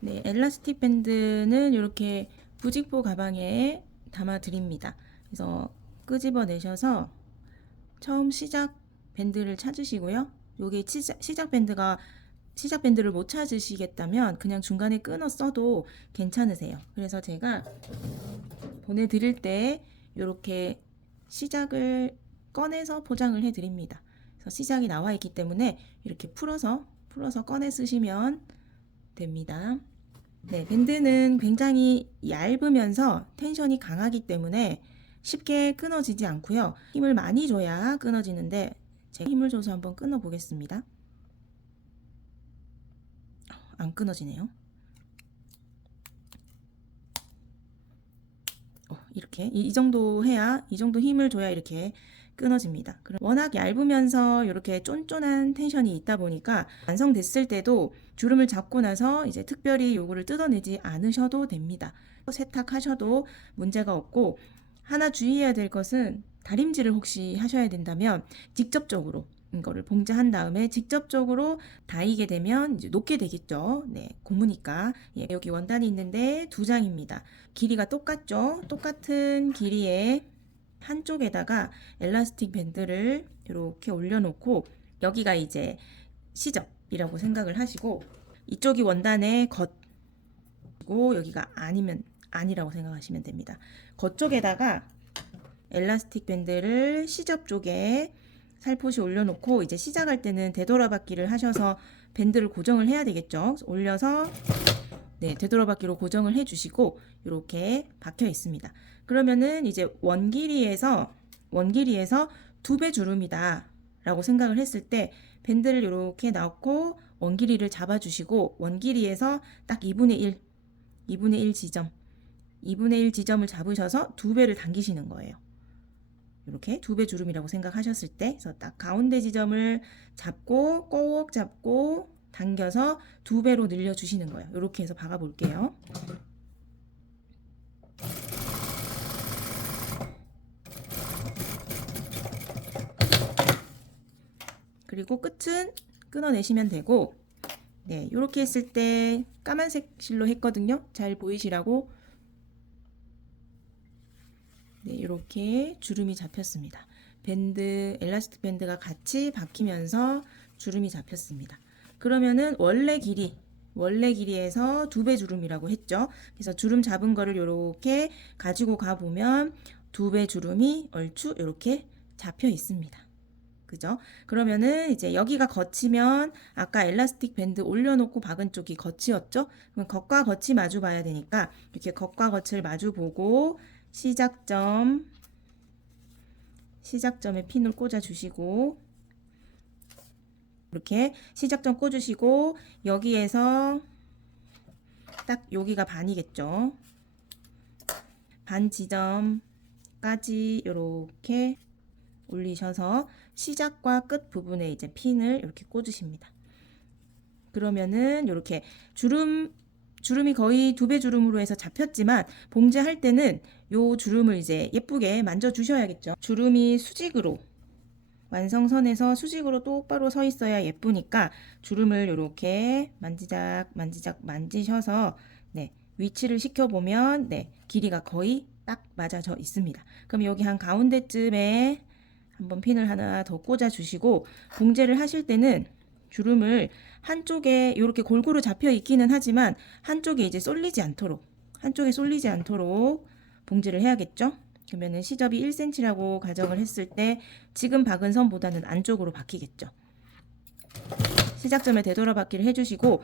네, 엘라스틱 밴드는 이렇게 부직포 가방에 담아 드립니다. 그래서 끄집어 내셔서 처음 시작 밴드를 찾으시고요. 여기 시작 밴드를 못 찾으시겠다면 그냥 중간에 끊어 써도 괜찮으세요. 그래서 제가 보내드릴 때 이렇게 시작을 꺼내서 포장을 해드립니다. 그래서 시작이 나와 있기 때문에 이렇게 풀어서 꺼내 쓰시면 됩니다. 네, 밴드는 굉장히 얇으면서 텐션이 강하기 때문에 쉽게 끊어지지 않고요. 힘을 많이 줘야 끊어지는데 제가 힘을 줘서 한번 끊어 보겠습니다. 안 끊어지네요. 이렇게 이 정도 해야, 이 정도 힘을 줘야 이렇게 끊어집니다. 그럼 워낙 얇으면서 이렇게 쫀쫀한 텐션이 있다 보니까 완성됐을 때도 주름을 잡고 나서 이제 특별히 요거를 뜯어내지 않으셔도 됩니다. 세탁하셔도 문제가 없고, 하나 주의해야 될 것은 다림질을 혹시 하셔야 된다면 직접적으로 이거를 봉제한 다음에 직접적으로 다이게 되면 이제 녹게 되겠죠. 네, 고무니까. 예, 여기 원단이 있는데 2장입니다. 길이가 똑같죠. 똑같은 길이의 한쪽에다가 엘라스틱 밴드를 이렇게 올려놓고, 여기가 이제 시접이라고 생각을 하시고, 이쪽이 원단의 겉이고 여기가 아니면 아니라고 생각하시면 됩니다. 겉쪽에다가 엘라스틱 밴드를 시접 쪽에 살포시 올려놓고, 이제 시작할 때는 되돌아받기를 하셔서 밴드를 고정을 해야 되겠죠. 올려서 네, 되돌아받기로 고정을 해주시고 이렇게 박혀 있습니다. 그러면은 이제 원길이에서 2배 주름이다 라고 생각을 했을 때 밴드를 이렇게 넣고 원길이를 잡아주시고, 원길이에서 딱 2분의 1 지점을 잡으셔서 2배를 당기시는 거예요. 이렇게 2배 주름이라고 생각하셨을 때, 그래서 딱 가운데 지점을 잡고 꼭 잡고 당겨서 2배로 늘려주시는 거예요. 이렇게 해서 박아 볼게요. 그리고 끝은 끊어내시면 되고, 네, 이렇게 했을 때 까만색 실로 했거든요. 잘 보이시라고. 네, 이렇게 주름이 잡혔습니다. 엘라스틱 밴드가 같이 박히면서 주름이 잡혔습니다. 그러면은 원래 길이에서 2배 주름이라고 했죠. 그래서 주름 잡은 거를 이렇게 가지고 가 보면 2배 주름이 얼추 이렇게 잡혀 있습니다. 그죠? 그러면은 이제 여기가 겉이면 아까 엘라스틱 밴드 올려놓고 박은 쪽이 겉이었죠? 그럼 겉과 겉이 마주 봐야 되니까 이렇게 겉과 겉을 마주 보고 시작점에 핀을 꽂아 주시고, 이렇게 시작점 꽂으시고, 여기에서 딱 여기가 반이겠죠. 반 지점까지 이렇게 올리셔서 시작과 끝 부분에 이제 핀을 이렇게 꽂으십니다. 그러면은 이렇게 주름이 거의 2배 주름으로 해서 잡혔지만, 봉제할 때는 요 주름을 이제 예쁘게 만져 주셔야겠죠. 주름이 수직으로, 완성선에서 수직으로 똑바로 서 있어야 예쁘니까 주름을 이렇게 만지셔서 네, 위치를 시켜보면 네, 길이가 거의 딱 맞아져 있습니다. 그럼 여기 한 가운데쯤에 한번 핀을 하나 더 꽂아 주시고, 봉제를 하실 때는 주름을 한쪽에 이렇게 골고루 잡혀 있기는 하지만 한쪽에 쏠리지 않도록 봉제를 해야겠죠. 그러면은 시접이 1cm라고 가정을 했을 때 지금 박은 선보다는 안쪽으로 박히겠죠. 시작점에 되돌아받기를 해주시고,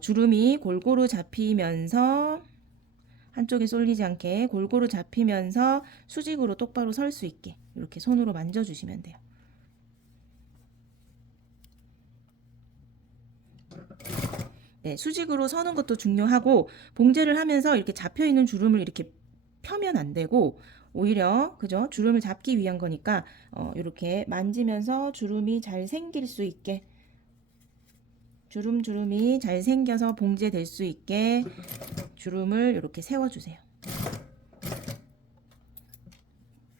주름이 골고루 잡히면서 한쪽에 쏠리지 않게 골고루 잡히면서 수직으로 똑바로 설 수 있게 이렇게 손으로 만져주시면 돼요. 네, 수직으로 서는 것도 중요하고, 봉제를 하면서 이렇게 잡혀있는 주름을 이렇게 펴면 안 되고, 오히려 그죠? 주름을 잡기 위한 거니까 이렇게 만지면서 주름이 잘 생길 수 있게, 주름이 잘 생겨서 봉제될 수 있게 주름을 이렇게 세워주세요.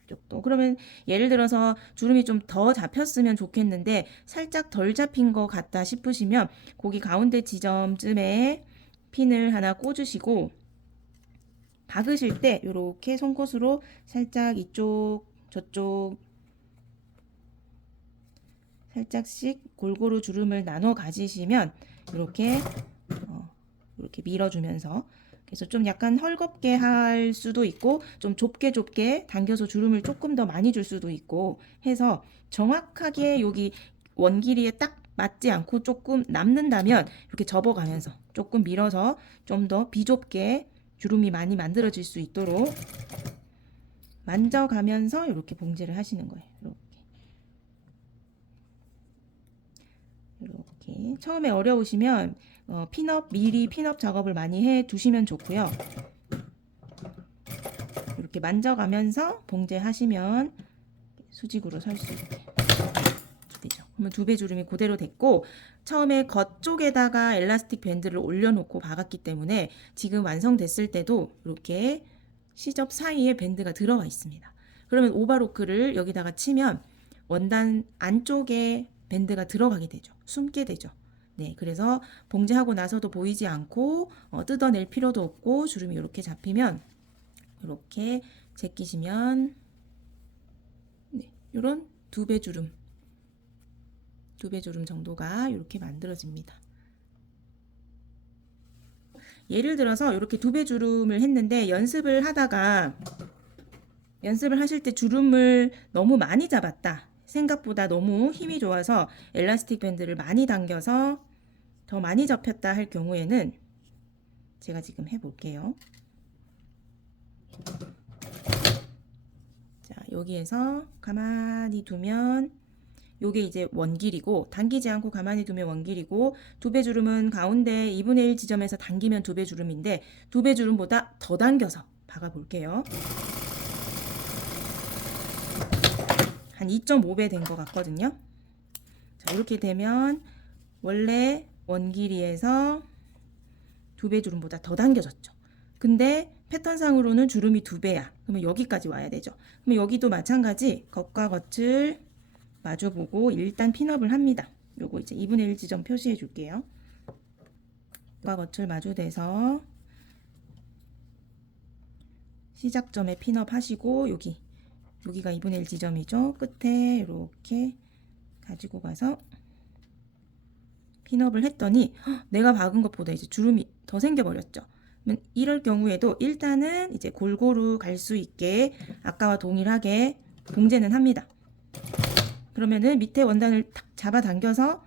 쪽도. 그러면 예를 들어서 주름이 좀 더 잡혔으면 좋겠는데 살짝 덜 잡힌 것 같다 싶으시면 거기 가운데 지점쯤에 핀을 하나 꽂으시고 박으실 때 이렇게 송곳으로 살짝 이쪽 저쪽 살짝씩 골고루 주름을 나눠 가지시면 이렇게 밀어주면서, 그래서 좀 약간 헐겁게 할 수도 있고 좀 좁게 당겨서 주름을 조금 더 많이 줄 수도 있고 해서 정확하게 여기 원 길이에 딱 맞지 않고 조금 남는다면 이렇게 접어가면서 조금 밀어서 좀 더 비좁게 주름이 많이 만들어질 수 있도록 만져가면서 이렇게 봉제를 하시는 거예요. 이렇게 처음에 어려우시면 미리 핀업 작업을 많이 해 두시면 좋고요. 이렇게 만져가면서 봉제하시면 수직으로 설 수 있게 되죠. 그러면 두 배 주름이 그대로 됐고, 처음에 겉쪽에다가 엘라스틱 밴드를 올려놓고 박았기 때문에 지금 완성됐을 때도 이렇게 시접 사이에 밴드가 들어가 있습니다. 그러면 오바로크를 여기다가 치면 원단 안쪽에 밴드가 들어가게 되죠. 숨게 되죠. 네, 그래서 봉제하고 나서도 보이지 않고 뜯어낼 필요도 없고 주름이 이렇게 잡히면 이렇게 제끼시면 네, 이런 두 배 주름 정도가 이렇게 만들어집니다. 예를 들어서 이렇게 두 배 주름을 했는데 연습을 하실 때 주름을 너무 많이 잡았다, 생각보다 너무 힘이 좋아서 엘라스틱 밴드를 많이 당겨서 더 많이 접혔다 할 경우에는 제가 지금 해볼게요. 자, 여기에서 가만히 두면 요게 이제 원길이고, 당기지 않고 가만히 두면 원길이고, 두 배 주름은 가운데 2분의 1 지점에서 당기면 두 배 주름인데 두 배 주름보다 더 당겨서 박아 볼게요. 한 2.5배 된 것 같거든요. 자, 이렇게 되면 원래 원길이에서 두 배 주름보다 더 당겨졌죠. 근데 패턴상으로는 주름이 두 배야. 그러면 여기까지 와야 되죠. 그러면 여기도 마찬가지 겉과 겉을 마주보고 일단 핀업을 합니다. 요거 이제 2분의 1 지점 표시해 줄게요. 겉과 겉을 마주대서 시작점에 핀업 하시고 여기가 2분의 1 지점이죠. 끝에 이렇게 가지고 가서 핀업을 했더니 내가 박은 것보다 이제 주름이 더 생겨버렸죠. 이럴 경우에도 일단은 이제 골고루 갈 수 있게 아까와 동일하게 봉제는 합니다. 그러면은 밑에 원단을 탁 잡아당겨서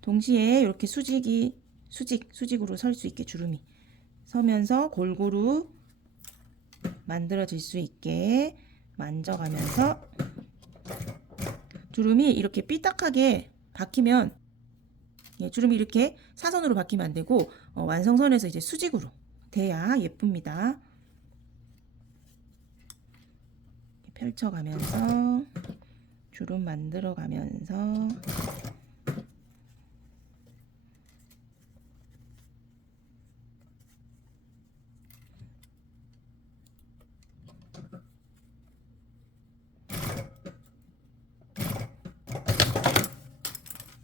동시에 이렇게 수직으로 설 수 있게 주름이 서면서 골고루 만들어질 수 있게 만져가면서, 주름이 이렇게 삐딱하게 박히면 주름이 이렇게 사선으로 박히면 안 되고 완성선에서 이제 수직으로 돼야 예쁩니다. 펼쳐가면서 주름 만들어가면서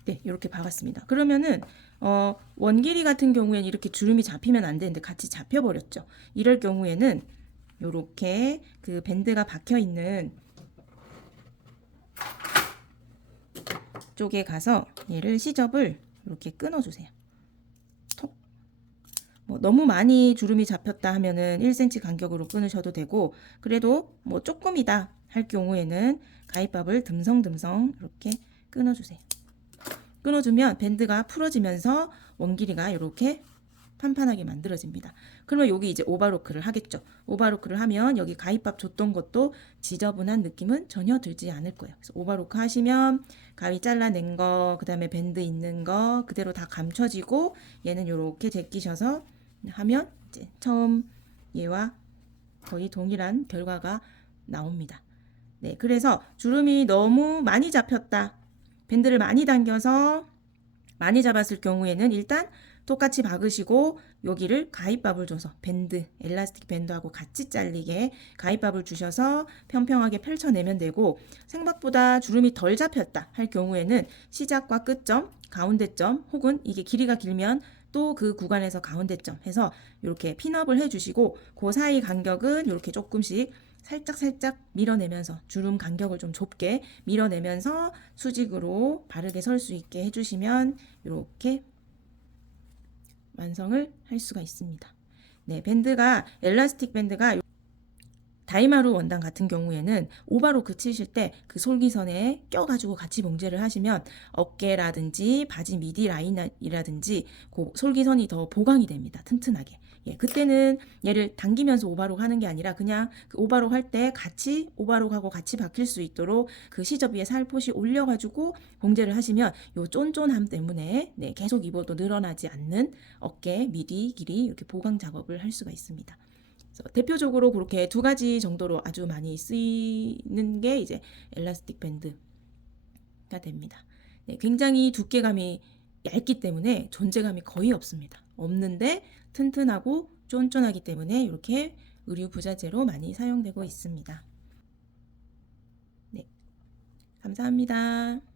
네, 이렇게 박았습니다. 그러면은 원길이 같은 경우에는 이렇게 주름이 잡히면 안 되는데 같이 잡혀버렸죠. 이럴 경우에는 이렇게 그 밴드가 박혀 있는 쪽에 가서 얘를 시접을 이렇게 끊어주세요. 톡. 뭐 너무 많이 주름이 잡혔다 하면은 1cm 간격으로 끊으셔도 되고, 그래도 뭐 조금이다 할 경우에는 가위밥을 듬성듬성 이렇게 끊어주세요. 끊어주면 밴드가 풀어지면서 원길이가 이렇게 판판하게 만들어집니다. 그러면 여기 이제 오바로크를 하겠죠. 오바로크를 하면 여기 가위밥 줬던 것도 지저분한 느낌은 전혀 들지 않을 거예요. 그래서 오바로크 하시면 가위 잘라낸 거, 그 다음에 밴드 있는 거 그대로 다 감춰지고, 얘는 이렇게 제끼셔서 하면 이제 처음 얘와 거의 동일한 결과가 나옵니다. 네, 그래서 주름이 너무 많이 잡혔다, 밴드를 많이 당겨서 많이 잡았을 경우에는 일단 똑같이 박으시고 여기를 가위밥을 줘서 엘라스틱 밴드하고 같이 잘리게 가위밥을 주셔서 평평하게 펼쳐내면 되고, 생각보다 주름이 덜 잡혔다 할 경우에는 시작과 끝점, 가운데점, 혹은 이게 길이가 길면 또 그 구간에서 가운데점 해서 이렇게 핀업을 해주시고 그 사이 간격은 이렇게 조금씩 살짝 밀어내면서 주름 간격을 좀 좁게 밀어내면서 수직으로 바르게 설 수 있게 해주시면 이렇게 완성을 할 수가 있습니다. 네, 밴드가 엘라스틱 밴드가 다이마루 원단 같은 경우에는 오바로 그치실 때 그 솔기선에 껴가지고 같이 봉제를 하시면 어깨라든지 바지 미디 라인이라든지 그 솔기선이 더 보강이 됩니다. 튼튼하게. 예, 그때는 얘를 당기면서 오바로 하는 게 아니라 그냥 그 오바로 할 때 같이 오바로하고 같이 박힐 수 있도록 그 시접 위에 살포시 올려가지고 봉제를 하시면 요 쫀쫀함 때문에 네, 계속 입어도 늘어나지 않는 어깨 미디 길이 이렇게 보강 작업을 할 수가 있습니다. 대표적으로 그렇게 두 가지 정도로 아주 많이 쓰이는 게 이제 엘라스틱 밴드가 됩니다. 네, 굉장히 두께감이 얇기 때문에 존재감이 거의 없습니다. 없는데 튼튼하고 쫀쫀하기 때문에 이렇게 의류 부자재로 많이 사용되고 있습니다. 네, 감사합니다.